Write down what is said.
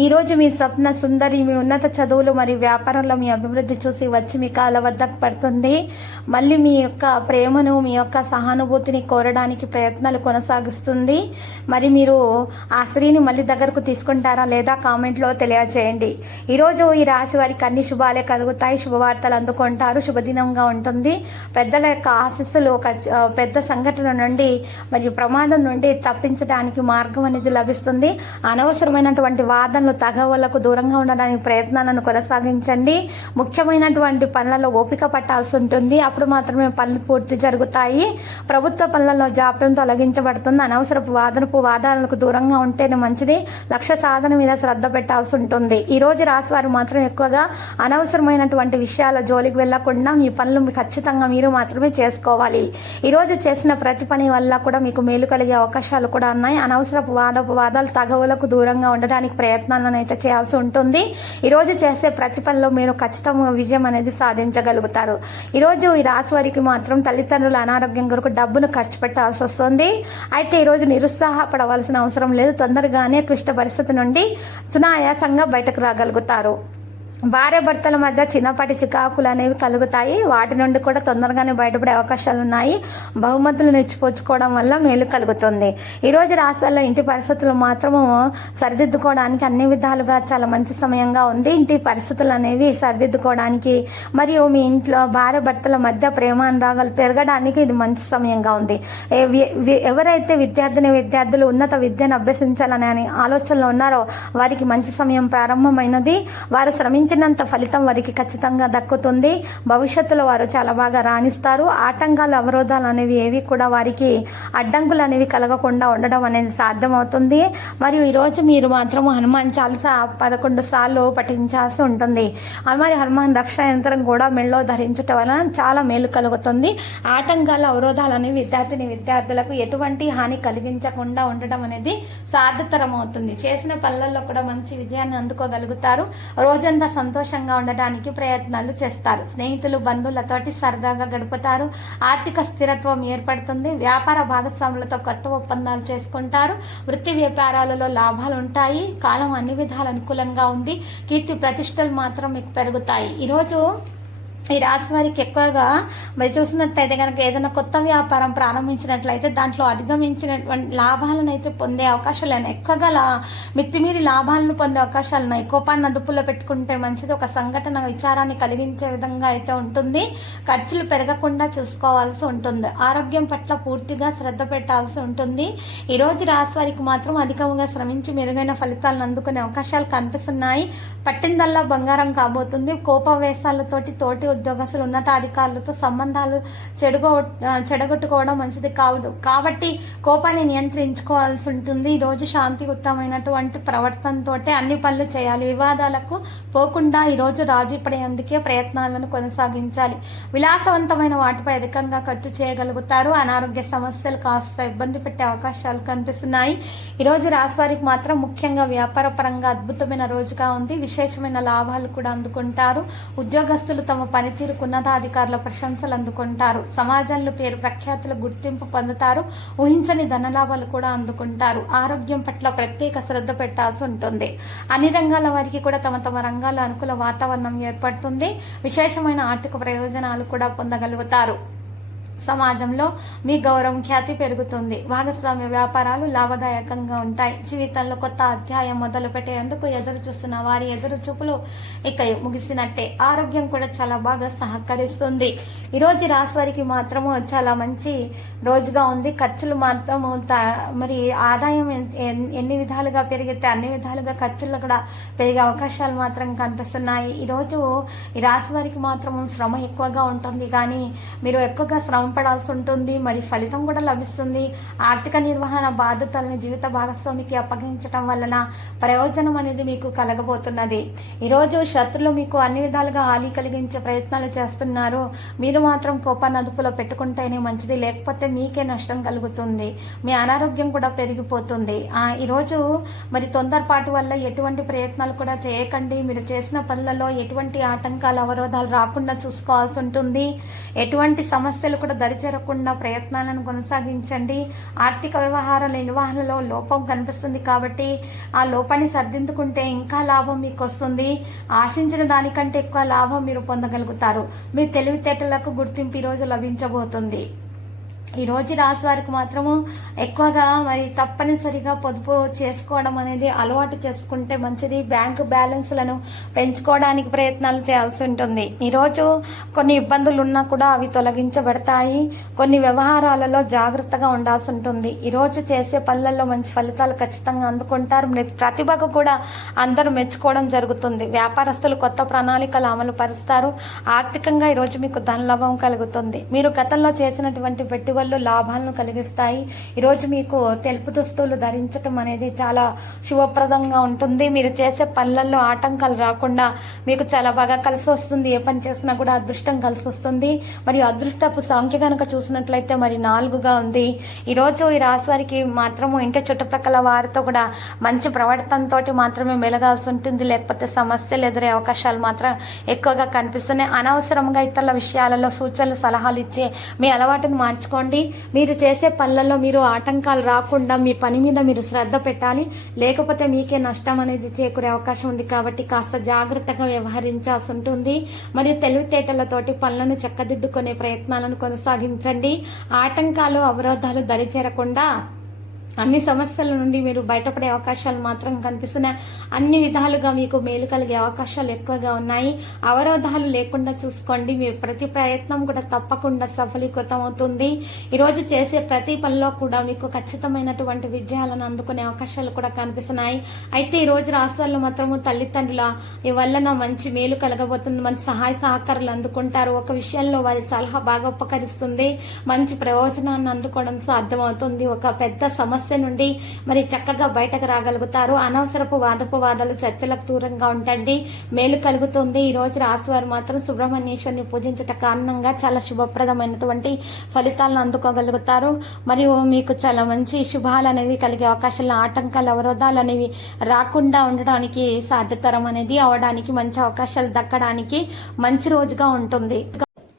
ఈ రోజు మీ స్వప్న సుందరి మీ ఉన్నత చదువులు మరియు వ్యాపారంలో మీ అభివృద్ధి చూసి వచ్చి మీ కాల వద్దకు పడుతుంది. మళ్ళీ మీ యొక్క ప్రేమను మీ యొక్క సహానుభూతిని కోరడానికి ప్రయత్నాలు కొనసాగిస్తుంది. మరి మీరు ఆ స్త్రీని మళ్ళీ దగ్గరకు తీసుకుంటారా లేదా కామెంట్లో తెలియజేయండి ఈరోజు ఈ రాశి వారికి అన్ని శుభాలే కలుగుతాయి. శుభవార్తలు అందుకుంటారు. శుభదినంగా ఉంటుంది. పెద్దల యొక్క ఆశీస్సులు ఒక పెద్ద సంఘటన నుండి మరియు ప్రమాదం నుండి తప్పించడానికి మార్గం అనేది లభిస్తుంది. అనవసరమైనటువంటి వాదన వాదనలు తగవలకు దూరంగా ఉండడానికి ప్రయత్నాలను కొనసాగించండి. ముఖ్యమైనటువంటి పనులలో ఓపిక పట్టాల్సి ఉంటుంది. అప్పుడు మాత్రమే పనులు పూర్తి జరుగుతాయి. ప్రభుత్వ పనులలో జాప్యం తొలగించబడుతుంది. అనవసరపు వాదనపు వాదాలకు దూరంగా ఉంటేనే మంచిది. లక్ష్య సాధన మీద శ్రద్ధ పెట్టాల్సి ఉంటుంది. ఈ రోజు రాసివారు మాత్రం ఎక్కువగా అనవసరమైనటువంటి విషయాల జోలికి వెళ్ళకుండా మీ పనులు ఖచ్చితంగా మీరు మాత్రమే చేసుకోవాలి. ఈ రోజు చేసిన ప్రతి పని వల్ల కూడా మీకు మేలు కలిగే అవకాశాలు కూడా ఉన్నాయి. అనవసరపు వాదపు వాదాలు తగవులకు దూరంగా ఉండడానికి ప్రయత్నం ప్రయత్నాలను అయితే చేయాల్సి ఉంటుంది. ఈరోజు చేసే ప్రతి పనిలో మీరు ఖచ్చితంగా విజయం అనేది సాధించగలుగుతారు. ఈరోజు ఈ రాశి వారికి మాత్రం తల్లిదండ్రుల అనారోగ్యం కొరకు డబ్బును ఖర్చు పెట్టాల్సి వస్తుంది. అయితే ఈరోజు నిరుత్సాహపడవలసిన అవసరం లేదు. తొందరగానే క్లిష్ట పరిస్థితి నుండి సునాయాసంగా బయటకు రాగలుగుతారు. భార్య భర్తల మధ్య చిన్నపాటి చికాకులు అనేవి కలుగుతాయి. వాటి నుండి కూడా తొందరగానే బయటపడే అవకాశాలు ఉన్నాయి. బహుమతులు నెచ్చిపుచ్చుకోవడం వల్ల మేలు కలుగుతుంది. ఈరోజు రాష్ట్రాల్లో ఇంటి పరిస్థితులు మాత్రము సరిదిద్దుకోవడానికి అన్ని విధాలుగా చాలా మంచి సమయంగా ఉంది. ఇంటి పరిస్థితులు అనేవి సరిదిద్దుకోవడానికి మరియు మీ ఇంట్లో భార్య భర్తల మధ్య ప్రేమ అనురాగాలు పెరగడానికి ఇది మంచి సమయంగా ఉంది. ఎవరైతే విద్యార్థిని విద్యార్థులు ఉన్నత విద్యను అభ్యసించాలని అని ఆలోచనలో ఉన్నారో వారికి మంచి సమయం ప్రారంభమైనది. వారు శ్రమించ ఆశించినంత ఫలితం వారికి ఖచ్చితంగా దక్కుతుంది. భవిష్యత్తులో వారు చాలా బాగా రాణిస్తారు. ఆటంకాలు అవరోధాలు అనేవి ఏవి కూడా వారికి అడ్డంకులు అనేవి కలగకుండా ఉండడం అనేది సాధ్యమవుతుంది. మరియు ఈరోజు మీరు మాత్రం హనుమాన్ చాలీస పదకొండు సార్లు పఠించాల్సి ఉంటుంది. మరి హనుమాన్ రక్షా యంత్రం కూడా మెళ్ళో ధరించటం వలన చాలా మేలు కలుగుతుంది. ఆటంకాలు అవరోధాలు అనేవి విద్యార్థిని విద్యార్థులకు ఎటువంటి హాని కలిగించకుండా ఉండడం అనేది సాధ్యతరం అవుతుంది చేసిన పనులలో కూడా మంచి విజయాన్ని అందుకోగలుగుతారు. రోజంతా సంతోషంగా ఉండడానికి ప్రయత్నాలు చేస్తారు. స్నేహితులు బంధువులతోటి సరదాగా గడుపుతారు. ఆర్థిక స్థిరత్వం ఏర్పడుతుంది. వ్యాపార భాగస్వాములతో కొత్త ఒప్పందాలు చేసుకుంటారు. వృత్తి వ్యాపారాలలో లాభాలు ఉంటాయి. కాలం అన్ని విధాలు అనుకూలంగా ఉంది. కీర్తి ప్రతిష్టలు మాత్రం మీకు పెరుగుతాయి. ఈరోజు ఈ రాశి వారికి ఎక్కువగా మరి చూసినట్టయితే కనుక ఏదైనా కొత్త వ్యాపారం ప్రారంభించినట్లయితే దాంట్లో అధిగమించినటువంటి లాభాలను అయితే పొందే అవకాశాలు అయినా ఎక్కువగా లా మిత్తిమీరి లాభాలను పొందే అవకాశాలు ఉన్నాయి? కోపాన్ని అదుపులో పెట్టుకుంటే మంచిది. ఒక సంఘటన విచారాన్ని కలిగించే విధంగా అయితే ఉంటుంది. ఖర్చులు పెరగకుండా చూసుకోవాల్సి ఉంటుంది. ఆరోగ్యం పట్ల పూర్తిగా శ్రద్ధ పెట్టాల్సి ఉంటుంది. ఈ రోజు రాశి వారికి మాత్రం అధికంగా శ్రమించి మెరుగైన ఫలితాలను అందుకునే అవకాశాలు కనిపిస్తున్నాయి. పట్టిందల్లా బంగారం కాబోతుంది. కోపవేశాలతోటి తోటి ఉద్యోగస్తులు ఉన్నతాధికారులతో సంబంధాలు చెడుగో చెడగొట్టుకోవడం మంచిది కాదు. కాబట్టి కోపాన్ని నియంత్రించుకోవాల్సి ఉంటుంది. ఈ రోజు శాంతియుతమైనటువంటి ప్రవర్తనతో అన్ని పనులు చేయాలి. వివాదాలకు పోకుండా ఈ రోజు రాజీ పడేందుకే ప్రయత్నాలను కొనసాగించాలి. విలాసవంతమైన వాటిపై అధికంగా ఖర్చు చేయగలుగుతారు. అనారోగ్య సమస్యలు కాస్త ఇబ్బంది పెట్టే అవకాశాలు కనిపిస్తున్నాయి. ఈ రోజు రాశివారికి మాత్రం ముఖ్యంగా వ్యాపార పరంగా అద్భుతమైన రోజుగా ఉంది. విశేషమైన లాభాలు కూడా అందుకుంటారు. ఉద్యోగస్తులు తమ పనితీరుకు ఉన్నతాధికారుల ప్రశంసలు అందుకుంటారు. సమాజంలో పేరు ప్రఖ్యాతుల గుర్తింపు పొందుతారు. ఊహించని ధనలాభాలు కూడా అందుకుంటారు. ఆరోగ్యం పట్ల ప్రత్యేక శ్రద్ధ పెట్టాల్సి ఉంటుంది. అన్ని రంగాల వారికి కూడా తమ తమ రంగాల అనుకూల వాతావరణం ఏర్పడుతుంది. విశేషమైన ఆర్థిక ప్రయోజనాలు కూడా పొందగలుగుతారు. సమాజంలో మీ గౌరవం ఖ్యాతి పెరుగుతుంది. భాగస్వామ్య వ్యాపారాలు లాభదాయకంగా ఉంటాయి. జీవితంలో కొత్త అధ్యాయం మొదలు పెట్టేందుకు ఎదురు చూస్తున్న వారి ఎదురు చూపులు ఇక ముగిసినట్టే. ఆరోగ్యం కూడా చాలా బాగా సహకరిస్తుంది. ఈ రోజు రాశి వారికి మాత్రము చాలా మంచి రోజుగా ఉంది. ఖర్చులు మాత్రము మరి ఆదాయం ఎన్- ఎన్- ఎన్ని విధాలుగా పెరిగితే అన్ని విధాలుగా ఖర్చులు కూడా పెరిగే అవకాశాలు మాత్రం కనిపిస్తున్నాయి. ఈరోజు ఈ రాశి వారికి మాత్రము శ్రమ ఎక్కువగా ఉంటుంది. కానీ మీరు ఎక్కువగా శ్రమ పడాల్సి ఉంటుంది మరి ఫలితం కూడా లభిస్తుంది. ఆర్థిక నిర్వహణ బాధ్యతలను జీవిత భాగస్వామికి అప్పగించటం వలన ప్రయోజనం అనేది మీకు కలగబోతున్నది. ఈరోజు శత్రులు మీకు అన్ని విధాలుగా హాని కలిగించే ప్రయత్నాలు చేస్తున్నారు. మీరు మాత్రం కోపాన్ని అదుపులో పెట్టుకుంటేనే మంచిది లేకపోతే మీకే నష్టం కలుగుతుంది. మీ అనారోగ్యం కూడా పెరిగిపోతుంది. ఆ ఈరోజు మరి తొందరపాటు వల్ల ఎటువంటి ప్రయత్నాలు కూడా చేయకండి. మీరు చేసిన పనులలో ఎటువంటి ఆటంకాలు అవరోధాలు రాకుండా చూసుకోవాల్సి ఉంటుంది ఎటువంటి సమస్యలు కూడా దరిచేరకుండా ప్రయత్నాలను కొనసాగించండి. ఆర్థిక వ్యవహారాల నిర్వహణలో లోపం కనిపిస్తుంది కాబట్టి ఆ లోపాన్ని సర్దిందుకుంటే ఇంకా లాభం మీకు వస్తుంది ఆశించిన దానికంటే ఎక్కువ లాభం మీరు పొందగలుగుతారు. మీ తెలివితేటలకు గుర్తింపు ఈరోజు లభించబోతుంది. ఈ రోజు రాశి వారికి మాత్రము ఎక్కువగా మరి తప్పనిసరిగా పొదుపు చేసుకోవడం అనేది అలవాటు చేసుకుంటే మంచిది. బ్యాంకు బ్యాలెన్స్లను పెంచుకోవడానికి ప్రయత్నాలు చేయాల్సి ఉంటుంది. ఈరోజు కొన్ని ఇబ్బందులు ఉన్నా కూడా అవి తొలగించబడతాయి. కొన్ని వ్యవహారాలలో జాగ్రత్తగా ఉండాల్సి ఉంటుంది. ఈరోజు చేసే పనులలో మంచి ఫలితాలు ఖచ్చితంగా అందుకుంటారు. ప్రతిభకు కూడా అందరూ మెచ్చుకోవడం జరుగుతుంది. వ్యాపారస్తులు కొత్త ప్రణాళికలు అమలు పరుస్తారు ఆర్థికంగా ఈరోజు మీకు ధనలాభం కలుగుతుంది. మీరు గతంలో చేసినటువంటి పెట్టుబడి పెట్టుబడులు లాభాలను కలిగిస్తాయి. ఈరోజు మీకు తెలుపు దుస్తులు ధరించటం అనేది చాలా శుభప్రదంగా ఉంటుంది. మీరు చేసే పనులలో ఆటంకాలు రాకుండా మీకు చాలా బాగా కలిసి వస్తుంది. ఏ పని చేసినా కూడా అదృష్టం కలిసి వస్తుంది. మరి అదృష్టపు సంఖ్య కనుక చూసినట్లయితే మరి నాలుగుగా ఉంది. ఈరోజు ఈ రాశి వారికి మాత్రము ఇంటి చుట్టుప్రక్కల వారితో కూడా మంచి ప్రవర్తనతోటి మాత్రమే మెలగాల్సి ఉంటుంది. లేకపోతే సమస్యలు ఎదురే అవకాశాలు మాత్రం ఎక్కువగా కనిపిస్తున్నాయి. అనవసరంగా ఇతరుల విషయాలలో సూచనలు సలహాలు ఇచ్చే మీ అలవాటును మార్చుకోండి. మీరు చేసే పనులలో మీరు ఆటంకాలు రాకుండా మీ పని మీద మీరు శ్రద్ధ పెట్టాలి. లేకపోతే మీకే నష్టం అనేది చేకూరే అవకాశం ఉంది కాబట్టి కాస్త జాగ్రత్తగా వ్యవహరించాల్సి ఉంటుంది. మరియు తెలివితేటలతోటి పనులను చక్కదిద్దుకునే ప్రయత్నాలను కొనసాగించండి. ఆటంకాలు అవరోధాలు దరిచేరకుండా అన్ని సమస్యల నుండి మీరు బయటపడే అవకాశాలు మాత్రం కనిపిస్తున్నాయి. అన్ని విధాలుగా మీకు మేలు కలిగే అవకాశాలు ఎక్కువగా ఉన్నాయి. అవరోధాలు లేకుండా చూసుకోండి. మీ ప్రతి ప్రయత్నం కూడా తప్పకుండా సఫలీకృతం అవుతుంది. ఈరోజు చేసే ప్రతి పనిలో కూడా మీకు ఖచ్చితమైనటువంటి విజయాలను అందుకునే అవకాశాలు కూడా కనిపిస్తున్నాయి. అయితే ఈ రోజు రాష్ట్రాల్లో మాత్రము తల్లిదండ్రుల ఈ వలన మంచి మేలు కలగబోతుంది మంచి సహాయ సహకారాలు అందుకుంటారు. ఒక విషయంలో వారి సలహా బాగా ఉపకరిస్తుంది. మంచి ప్రయోజనాన్ని అందుకోవడం సాధ్యమవుతుంది. ఒక పెద్ద సమస్య నుండి మరి చక్కగా బయటకు రాగలుగుతారు. అనవసరపు వాదపు వాదాలు చర్చలకు దూరంగా ఉండండి మేలు కలుగుతుంది. ఈ రోజు రాశివారు మాత్రం సుబ్రహ్మణ్యేశ్వరిని పూజించట కారణంగా చాలా శుభప్రదమైనటువంటి ఫలితాలను అందుకోగలుగుతారు. మరియు మీకు చాలా మంచి శుభాలు అనేవి కలిగే అవకాశాలు ఆటంకాలు అవరోధాలు అనేవి రాకుండా ఉండడానికి సాధ్యతరం అనేది అవడానికి మంచి అవకాశాలు దక్కడానికి మంచి రోజుగా ఉంటుంది.